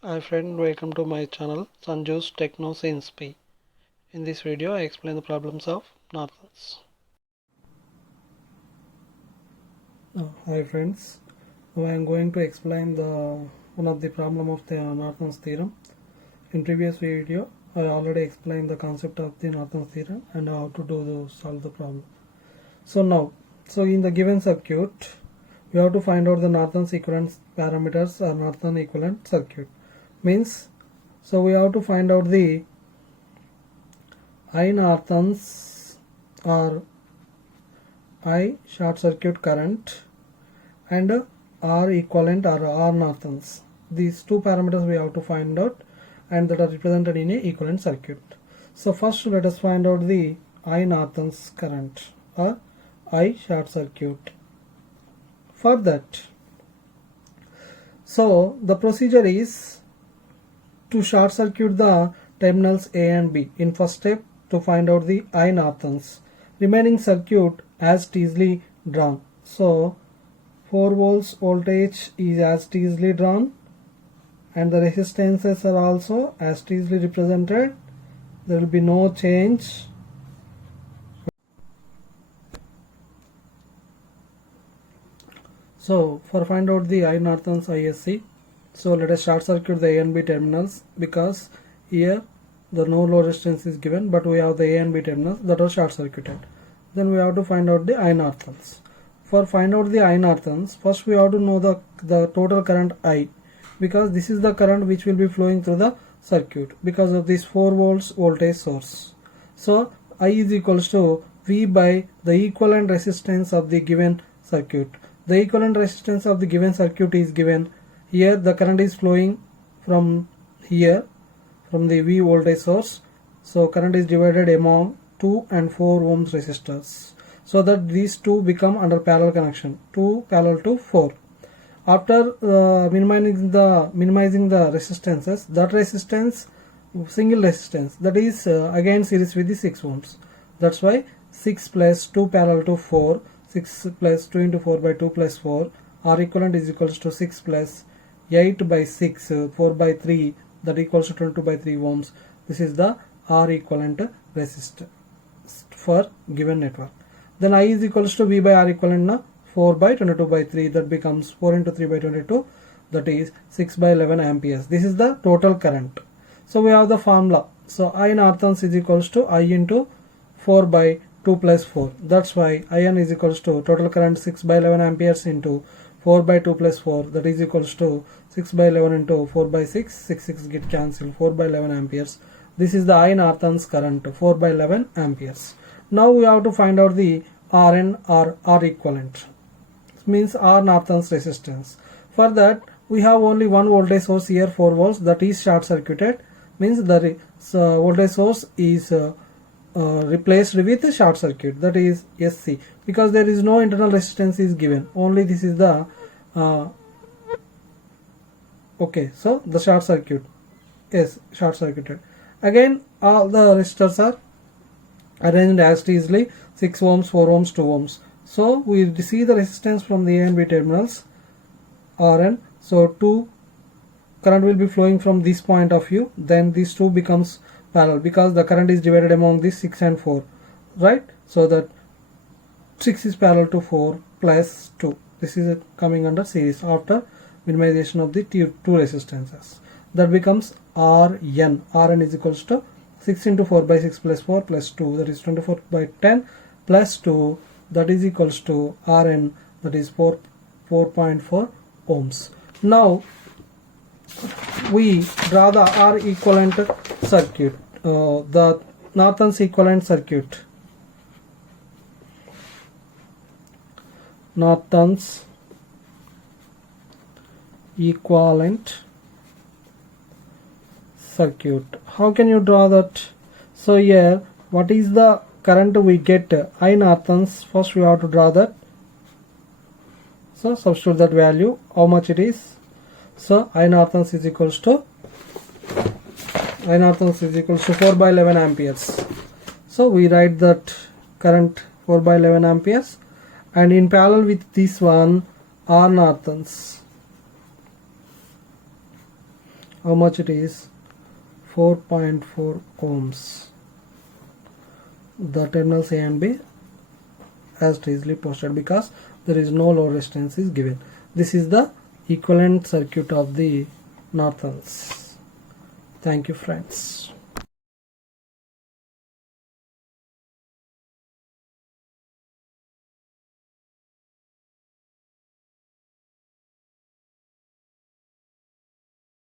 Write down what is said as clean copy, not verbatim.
Hi friend, welcome to my channel Sanju's Techno Inspi. In this video I explain the problems of Northons. Hi friends, now I am going to explain the one of the problem of the Norton's theorem. In previous video I already explained the concept of the Norton's theorem and how to solve the problem. So in the given circuit we have to find out the Norton's equivalent parameters or Norton equivalent circuit. Means so we have to find out the I Nortons or I short circuit current and R equivalent or R Nortons. These two parameters we have to find out and that are represented in a equivalent circuit. So first let us find out the I Nortons current or I short circuit. For that, so the procedure is to short circuit the terminals A and B in first step to find out the I Nortons. Remaining circuit as easily drawn. So 4 volts voltage is as easily drawn and the resistances are also as easily represented. There will be no change. So for find out the I Nortons ISC, so let us short circuit the A and B terminals because here the no load resistance is given, but we have the A and B terminals that are short circuited. Then we have to find out the I Nortons. For find out the I Nortons, first we have to know the total current I, because this is the current which will be flowing through the circuit because of this 4 volts voltage source. So I is equals to V by the equivalent resistance of the given circuit. The equivalent resistance of the given circuit is given here. The current is flowing from here from the V voltage source. So current is divided among 2 and 4 ohms resistors, so that these two become under parallel connection, 2 parallel to 4. After minimizing the resistances, that resistance, single resistance, that is again series with the 6 ohms. That's why 6 plus 2 parallel to 4, 6 plus 2 into 4 by 2 plus 4, R equivalent is equals to 6 plus 8 by 6, 4 by 3, that equals to 22 by 3 ohms. This is the R equivalent resistance for given network. Then I is equals to V by R equivalent na 4 by 22 by 3, that becomes 4 into 3 by 22, that is 6 by 11 amperes. This is the total current. So we have the formula. So I Nortons is equals to I into 4 by 2 plus 4. That's why IN is equals to total current 6 by 11 amperes into 4 by 2 plus 4, that is equals to 6 by 11 into 4 by 6, 6 get cancelled, 4 by 11 amperes. This is the I Nortons current, 4 by 11 amperes. Now we have to find out the RN or R equivalent, means R Nortons resistance. For that we have only one voltage source here, 4 volts, that is short circuited, means the voltage source is replaced with short circuit, that is SC, because there is no internal resistance is given, only this is the okay, so the short circuit is short circuited. Again all the resistors are arranged as easily, 6 ohms, 4 ohms, 2 ohms. So we see the resistance from the A and B terminals Rn. So 2 current will be flowing from this point of view, then these two becomes parallel because the current is divided among this 6 and 4, right? So that 6 is parallel to 4 plus 2. This is coming under series after minimization of the two resistances. That becomes Rn. Rn is equals to 6 into 4 by 6 plus 4 plus 2, that is 24 by 10 plus 2, that is equals to Rn, that is 4.4 ohms. Now we draw the R equivalent circuit, the Norton's equivalent circuit. Norton's equivalent circuit. How can you draw that? So here what is the current we get I Nortons? First we have to draw that. So substitute that value, how much it is. So I Nortons is equals to 4 by 11 amperes. So we write that current 4 by 11 amperes, and in parallel with this one R Nortons. how much it is? 4.4 ohms. The terminals A and B as easily posted because there is no load resistance is given. This is the equivalent circuit of the Nortons. Thank you friends.